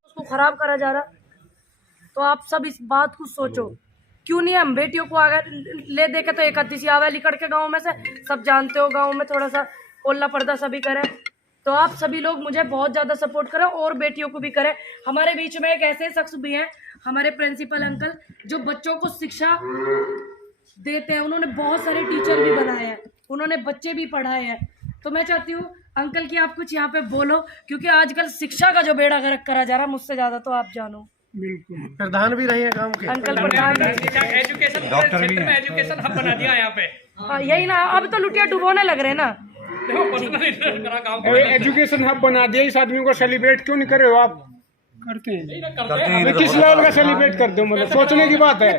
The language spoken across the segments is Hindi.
उसको खराब करा जा रहा। तो आप सब इस बात को सोचो, क्यों नहीं हम बेटियों को आगे ले दे के तो एक अतिथि आवे लिकड़ के गाँव में से, सब जानते हो गाँव में थोड़ा सा ओल्ला पर्दा सभी करे। तो आप सभी लोग मुझे बहुत ज़्यादा सपोर्ट करें और बेटियों को भी करें। हमारे बीच में एक ऐसे शख्स भी हैं, हमारे प्रिंसिपल अंकल, जो बच्चों को शिक्षा देते हैं। उन्होंने बहुत सारे टीचर भी बनाए हैं, उन्होंने बच्चे भी पढ़ाए हैं। तो मैं चाहती हूँ अंकल कि आप कुछ यहाँ पे बोलो, क्योंकि आजकल शिक्षा का जो बेड़ा गर्क करा जा रहा है, मुझसे ज़्यादा तो आप जानो। बिल्कुल, प्रधान भी रहे हैं गांव के अंकल, प्रधान एजुकेशन डॉक्टर भी है, एजुकेशन हब बना दिया यहाँ पे। हाँ, यही ना, अब तो लुटिया डुबोने लग रहे ना। एजुकेशन हब बना दिया, इस आदमी को सेलिब्रेट क्यों नहीं करे हो आप? करते हैं, किस लेवल का सेलिब्रेट करते हो? मतलब सोचने की बात है।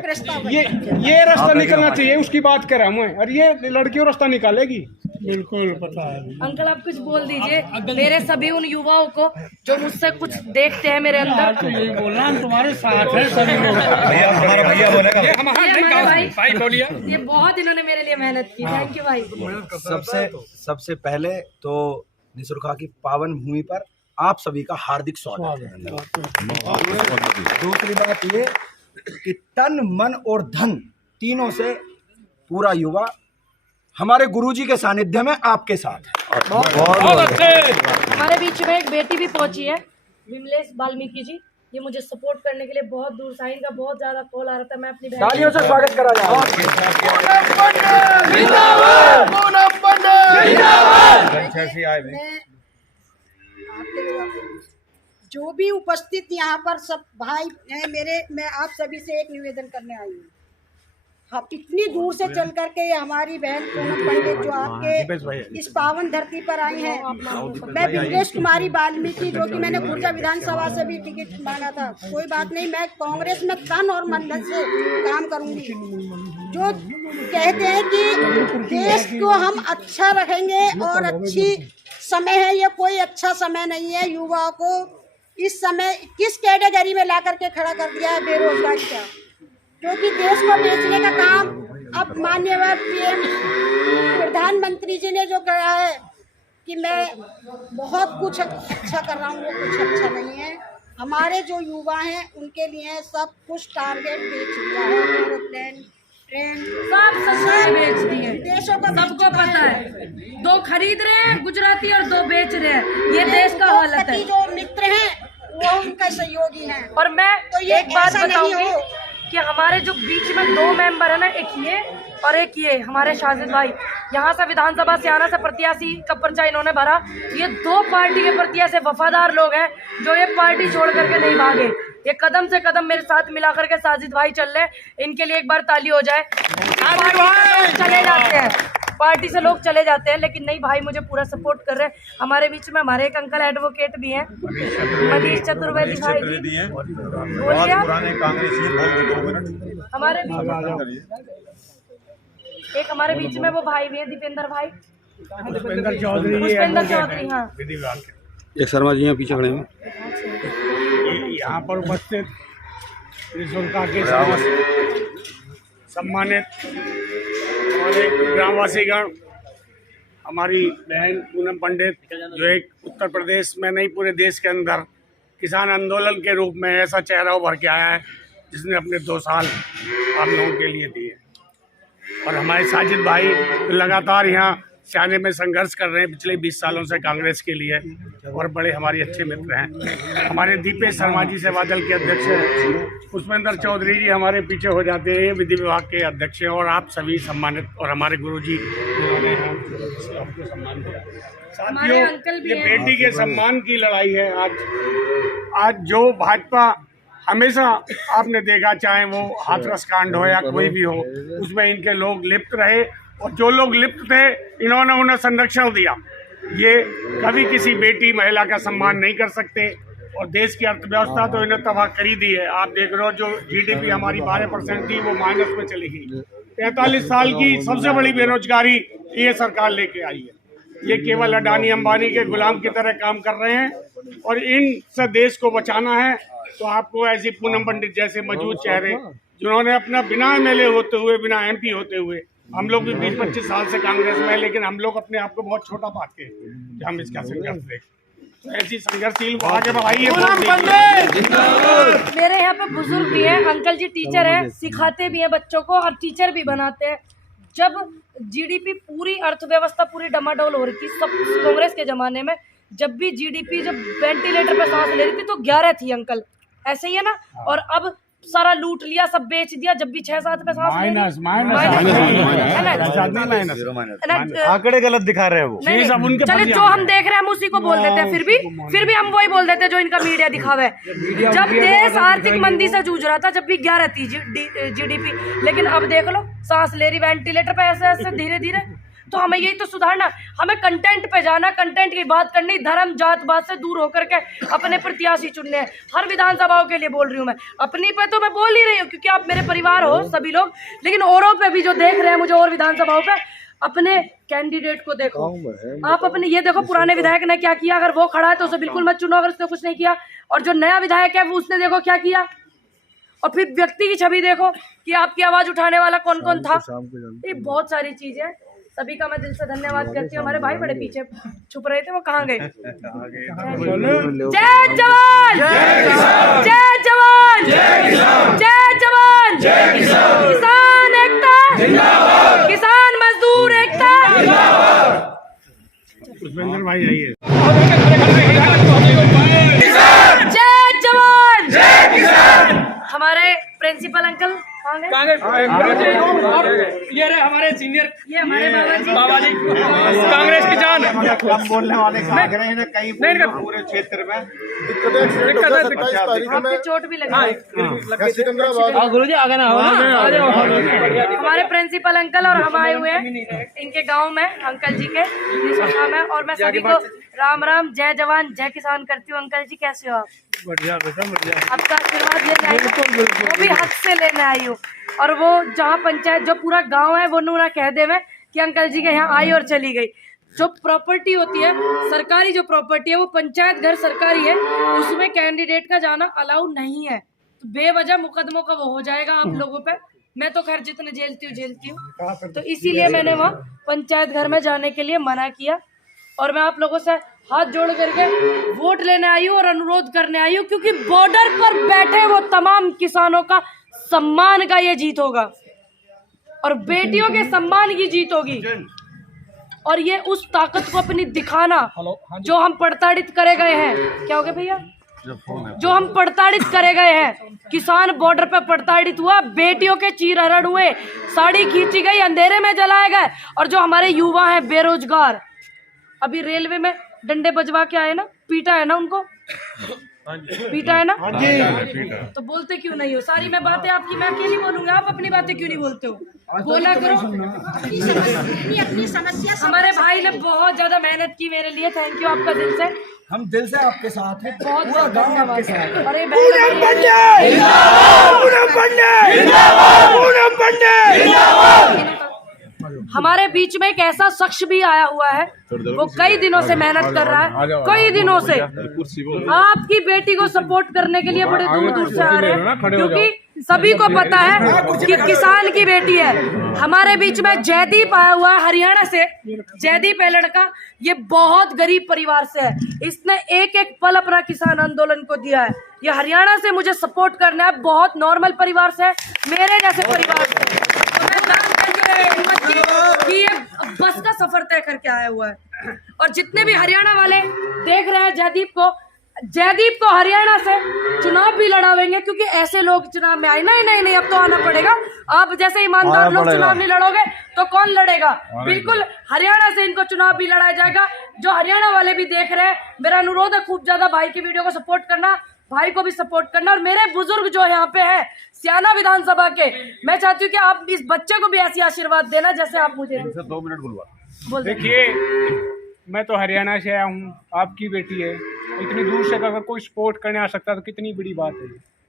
ये रास्ता निकलना चाहिए, उसकी बात करें हमें, और ये लड़कियों रास्ता निकालेगी। बिल्कुल पता है। अंकल आप कुछ बोल दीजिए मेरे सभी उन युवाओं को जो मुझसे कुछ देखते हैं मेरे अंदर। तो यही बोलना, हम तुम्हारे साथ हैं सभी लोग। हमारा भैया बोलेगा, भाई बोलिए। ये बहुत इन्होंने मेरे लिए मेहनत की, थैंक यू भाई। सबसे पहले तो निसुरखा की पावन भूमि पर आप सभी का हार्दिक स्वागत है। दूसरी बात ये कि तन मन और धन तीनों से पूरा युवा हमारे गुरुजी के सानिध्य में आपके साथ है। बहुत अच्छे। हमारे बीच में एक बेटी भी पहुंची है, विमलेश वाल्मीकि जी। ये मुझे सपोर्ट करने के लिए बहुत दूर से, इनका बहुत ज्यादा कॉल आ रहा था। मैं अपनी तालियों से स्वागत करा जाए। जो भी उपस्थित यहाँ पर सब भाई हैं मेरे, मैं आप सभी से एक निवेदन करने आई हूँ। हम इतनी दूर से चल करके हमारी बहन पूनम पंडित जो आपके इस पावन धरती पर आई हैं। मैं विमलेश कुमारी वाल्मीकि, जो कि मैंने खुर्जा विधानसभा से भी टिकट मांगा था। कोई बात नहीं, मैं कांग्रेस में तन और मन से काम करूंगी। जो कहते हैं कि देश को हम अच्छा रखेंगे और अच्छी समय है, ये कोई अच्छा समय नहीं है। युवाओं को इस समय किस कैटेगरी में ला करके खड़ा कर दिया है, बेरोजगारी का, क्योंकि देश को बेचने का काम अब माननीय पीएम प्रधानमंत्री जी ने जो कहा है कि मैं बहुत कुछ अच्छा कर रहा हूँ, वो कुछ अच्छा नहीं है। हमारे जो युवा हैं उनके लिए सब कुछ टारगेट बेच दिया है, एरोप्लेन, ट्रेन, सब बेच दिए। देशों का सबको पता है, 2 खरीद रहे हैं गुजराती और 2 बेच रहे हैं। ये देश का हालत है। जो मित्र हैं वो उनका सहयोगी है। और मैं तो ये एक बात ऐसा नहीं बताऊंगी हो कि हमारे जो बीच में 2 मेंबर है ना, एक ये और एक ये हमारे शाजिद भाई, यहाँ से विधानसभा से आना से प्रत्याशी का पर्चा इन्होंने भरा। ये 2 पार्टी के प्रति ऐसे वफादार लोग हैं जो ये पार्टी छोड़ करके नहीं भागे। ये कदम से कदम मेरे साथ मिला करके साजिद भाई चल रहे, इनके लिए एक बार ताली हो जाए। चले जाते हैं पार्टी से, लोग चले जाते हैं, लेकिन नहीं भाई मुझे पूरा सपोर्ट कर रहे हैं। हमारे बीच में हमारे एक अंकल एडवोकेट भी हैं, मनीष चतुर्वेदी भाई जी। बोलिए हमारे एक हमारे बीच में वो भाई भी है, दीपेंद्र भाई, पुष्पेंद्र चौधरी। हाँ, एक शर्मा जी यहाँ पीछे खड़े हैं। यहाँ पर उपस्थित निसुरखा के सम्मानित हमारे ग्रामवासीगण, हमारी बहन पूनम पंडित, जो एक उत्तर प्रदेश में नहीं पूरे देश के अंदर किसान आंदोलन के रूप में ऐसा चेहरा उभर के आया है, जिसने अपने 2 साल आप लोगों के लिए दिए। और हमारे साजिद भाई लगातार यहाँ सियाने में संघर्ष कर रहे हैं पिछले 20 सालों से कांग्रेस के लिए, और बड़े हमारे अच्छे मित्र हैं। हमारे दीपेश शर्मा जी सेवादल के अध्यक्ष हैं, पुष्पेंद्र चौधरी जी हमारे पीछे हो जाते हैं, विधि विभाग के अध्यक्ष हैं, और आप सभी सम्मानित, और हमारे गुरुजी जिन्होंने हमको सम्मान दिया। साथियों, ये बेटी के सम्मान की लड़ाई है। आज जो भाजपा हमेशा आपने देखा, चाहे वो हाथरस कांड हो या कोई भी हो, उसमें इनके लोग लिप्त रहे, और जो लोग लिप्त थे इन्होंने उन्हें संरक्षण दिया। ये कभी किसी बेटी महिला का सम्मान नहीं कर सकते, और देश की अर्थव्यवस्था तो इन्हें तबाह करी दी है। आप देख रहे हो, जो जीडीपी हमारी 12% थी वो माइनस में चली गई। 43 साल की सबसे बड़ी बेरोजगारी ये सरकार लेके आई है। ये केवल अडानी अंबानी के गुलाम की तरह काम कर रहे हैं, और इनसे देश को बचाना है तो आपको ऐसी पूनम पंडित जैसे मजबूत चेहरे, जिन्होंने अपना बिना एमएलए होते हुए, बिना एमपी होते हुए, हम लोग भी 20-25 साल से कांग्रेस में है, लेकिन हम लोग अपने आप को बहुत छोटा पाते हैं कि हम इसका संघर्ष देखें। ऐसी संघर्षशील को आगे बढ़ाइए। मेरे यहाँ पे बुजुर्ग भी हैं, अंकल जी टीचर हैं, सिखाते भी हैं बच्चों को और टीचर भी बनाते हैं। जब जीडीपी पूरी अर्थव्यवस्था पूरी डमाडोल हो रही थी सब कांग्रेस के ज़माने में, जब भी जीडीपी जब वेंटिलेटर पे सांस ले रही थी तो 11 थी अंकल, ऐसे ही है ना। और अब सारा लूट लिया, सब बेच दिया, जब भी 6-7 पे सांस आंकड़े गलत दिखा रहे हैं वो। चले जो हम देख रहे हैं हम उसी को बोल देते हैं, फिर भी हम वही बोल देते हैं जो इनका मीडिया दिखावा है। जब देश आर्थिक मंदी से जूझ रहा था, जब भी 11 थी जीडीपी, लेकिन अब देख लो सांस ले रही वेंटिलेटर पे ऐसे ऐसे धीरे धीरे। तो हमें यही तो सुधारना, हमें कंटेंट पे जाना, कंटेंट की बात करनी, धर्म जात बात से दूर होकर के अपने प्रत्याशी चुनने हैं। हर विधानसभाओं के लिए बोल रही हूँ मैं, अपनी पे तो मैं बोल ही रही हूँ क्योंकि आप मेरे परिवार हो सभी लोग, लेकिन औरों पे भी जो देख रहे हैं मुझे और विधानसभाओं पे, अपने कैंडिडेट को देखो। आप अपने ये देखो पुराने विधायक ने क्या किया, अगर वो खड़ा है तो उसे बिल्कुल मत चुनो अगर उसने कुछ नहीं किया, और जो नया विधायक है वो उसने देखो क्या किया। और फिर व्यक्ति की छवि देखो कि आपकी आवाज उठाने वाला कौन कौन था। ये बहुत सारी चीजें, सभी का मैं दिल से धन्यवाद करती हूँ। हमारे भाई बड़े पीछे छुप रहे थे, वो कहाँ गए? जय जवान जय जवान जय जवान, किसान एकता, किसान मजदूर एकता। पुष्पेंद्र भाई आइए। जय जवान जय किसान। हमारे प्रिंसिपल अंकल ये रहे हमारे सीनियर, ये हमारे बाबा जी कांग्रेस की जान। हम बोलने वाले हैं ना कहीं पूरे क्षेत्र में आपको चोट भी लगी। गुरुजी आगे ना हमारे प्रिंसिपल अंकल और हम आए हुए हैं इनके गांव में, अंकल जी के निशा में, और मैं सभी को राम राम, जय जवान जय किसान करती हूँ। अंकल जी कैसे हो आप? बढ़िया बेटा बढ़िया। आपका आशीर्वाद लेने आई हूँ, वो भी हक से लेने आई हूँ। और वो जहाँ पंचायत जो पूरा गांव है वो नूरा कह दे में कि अंकल जी के यहाँ आई और चली गई। जो प्रॉपर्टी होती है सरकारी, जो प्रॉपर्टी है वो पंचायत घर सरकारी है, उसमें कैंडिडेट का जाना अलाउ नहीं है। तो बेवजह मुकदमों का वो हो जाएगा आप लोगों पे। मैं तो खैर जितने झेलती हूँ, तो इसीलिए मैंने वहाँ पंचायत घर में जाने के लिए मना किया। और मैं आप लोगों से हाथ जोड़ करके वोट लेने आई हूँ और अनुरोध करने आई हूँ, क्योंकि बॉर्डर पर बैठे वो तमाम किसानों का सम्मान का ये जीत होगा और बेटियों के सम्मान की जीत होगी। और ये उस ताकत को अपनी दिखाना जो हम प्रताड़ित करे गए हैं। क्या हो गया भैया? जो हम प्रताड़ित करे गए हैं, किसान बॉर्डर पे प्रताड़ित हुआ, बेटियों के चीर हरण हुए, साड़ी खींची गई, अंधेरे में जलाए गए। और जो हमारे युवा हैं बेरोजगार, अभी रेलवे में डंडे बजवा के आए ना, पीटा है ना उनको, पीटा है ना, तो बोलते क्यों नहीं हो? सारी मैं बातें आपकी मैं अकेली बोलूंगा, आप अपनी बातें क्यों नहीं बोलते हो? बोला करो। अपनी समस्या हमारे भाई ने बहुत ज्यादा मेहनत की मेरे लिए, थैंक यू आपका दिल से। हम दिल से आपके साथ हैं, बहुत पूरा गांव आपके साथ है। अरे हमारे बीच में एक ऐसा शख्स भी आया हुआ है, वो कई दिनों से मेहनत कर रहा है, कई दिनों से आपकी बेटी को सपोर्ट करने के लिए बड़े दूर दूर से आ रहे हैं, क्योंकि सभी को पता है कि किसान की बेटी है। हमारे बीच में जयदीप आया हुआ है हरियाणा से। जयदीप है लड़का, ये बहुत गरीब परिवार से है, इसने एक एक पल अपना किसान आंदोलन को दिया है। ये हरियाणा से मुझे सपोर्ट करना है, बहुत नॉर्मल परिवार से है, मेरे जैसे परिवार से। तो मैं जान करके कि ये बस का सफर तय करके आया हुआ है। और जितने भी हरियाणा वाले देख रहे हैं जयदीप को हरियाणा से चुनाव भी लड़ावेंगे, क्योंकि ऐसे लोग चुनाव में आए। नहीं अब तो आना पड़ेगा। आप जैसे ईमानदार लोग चुनाव नहीं लड़ोगे तो कौन लड़ेगा? बिल्कुल हरियाणा से इनको चुनाव भी लड़ाया जाएगा। जो हरियाणा वाले भी देख रहे हैं, मेरा अनुरोध है खूब ज्यादा भाई की वीडियो को सपोर्ट करना, भाई को भी सपोर्ट करना। और मेरे बुजुर्ग जो यहाँ पे है सियाना विधानसभा के, मैं चाहती हूँ कि आप इस बच्चे को भी ऐसी आशीर्वाद देना जैसे आप मुझे। 2 मिनट बोल। देखिए, मैं तो हरियाणा से आया हूँ, आपकी बेटी है, इतनी दूर से अगर कोई सपोर्ट करने आ सकता है तो कितनी बड़ी बात है।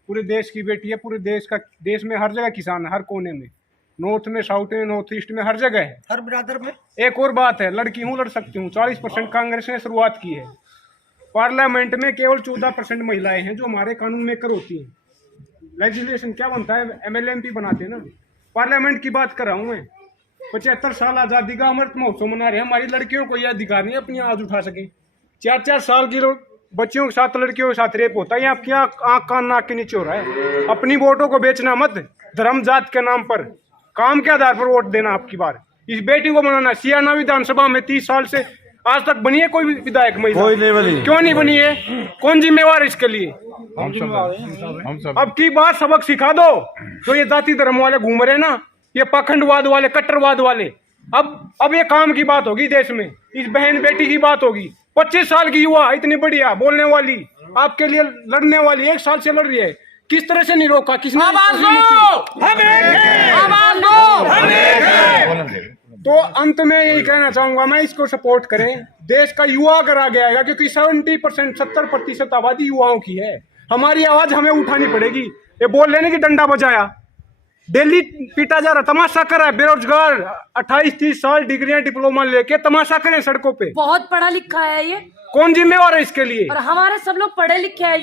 पूरे देश की बेटी है, पूरे देश में हर जगह किसान है, हर कोने में, नॉर्थ में, साउथ में, नॉर्थ ईस्ट में, हर जगह है, हर बिरादर में। एक और बात है, लड़की हूँ, लड़ सकती हूँ। 40% कांग्रेस ने शुरुआत की है। पार्लियामेंट में केवल 14% महिलाएं हैं जो हमारे कानून मेकर होती हैं। लेजिस्लेशन क्या बनता है, MLA MP बनाते हैं ना। पार्लियामेंट की बात कर रहा हूँ मैं। 75 साल आज़ादी का अमृत महोत्सव मना रहे हैं, हमारी लड़कियों को यह अधिकार नहीं अपनी आवाज उठा सके। 4-4 साल की बच्चियों के साथ, लड़कियों के साथ रेप होता है, ये आपकी आँख कान नाक के नीचे हो रहा है। अपनी वोटों को बेचना मत, धर्म जात के नाम पर, काम के आधार पर वोट देना आपकी बार। इस बेटी को बनाना। सियाना विधानसभा में 30 साल से आज तक बनी है कोई विधायक महिला? कोई नहीं बनी। क्यों नहीं बनी है? कौन जिम्मेवार है इसके लिए? हम सब। अब की बात सबक सिखा दो। तो ये जाति धर्म वाले घूम रहे ना, ये पाखंडवाद वाले, कट्टरवाद वाले, अब ये काम की बात होगी देश में, इस बहन बेटी की बात होगी। 25 साल की युवा, इतनी बढ़िया बोलने वाली, आपके लिए लड़ने वाली, 1 साल से लड़ रही है। किस तरह से नहीं रोका? किसने? तो अंत में यही कहना चाहूंगा मैं, इसको सपोर्ट करें। देश का युवा अगर आगे आएगा, क्योंकि 70% आबादी युवाओं की है। हमारी आवाज हमें उठानी पड़ेगी। ये बोल लेने की डंडा बजाया, दिल्ली पीटा जा रहा, तमाशा कर रहा है बेरोजगार, 28-30 साल डिग्रियां डिप्लोमा लेके तमाशा करें सड़कों पे। बहुत पढ़ा लिखा है ये, कौन जिम्मेवार है इसके लिए? और हमारे सब लोग पढ़े लिखे हैं।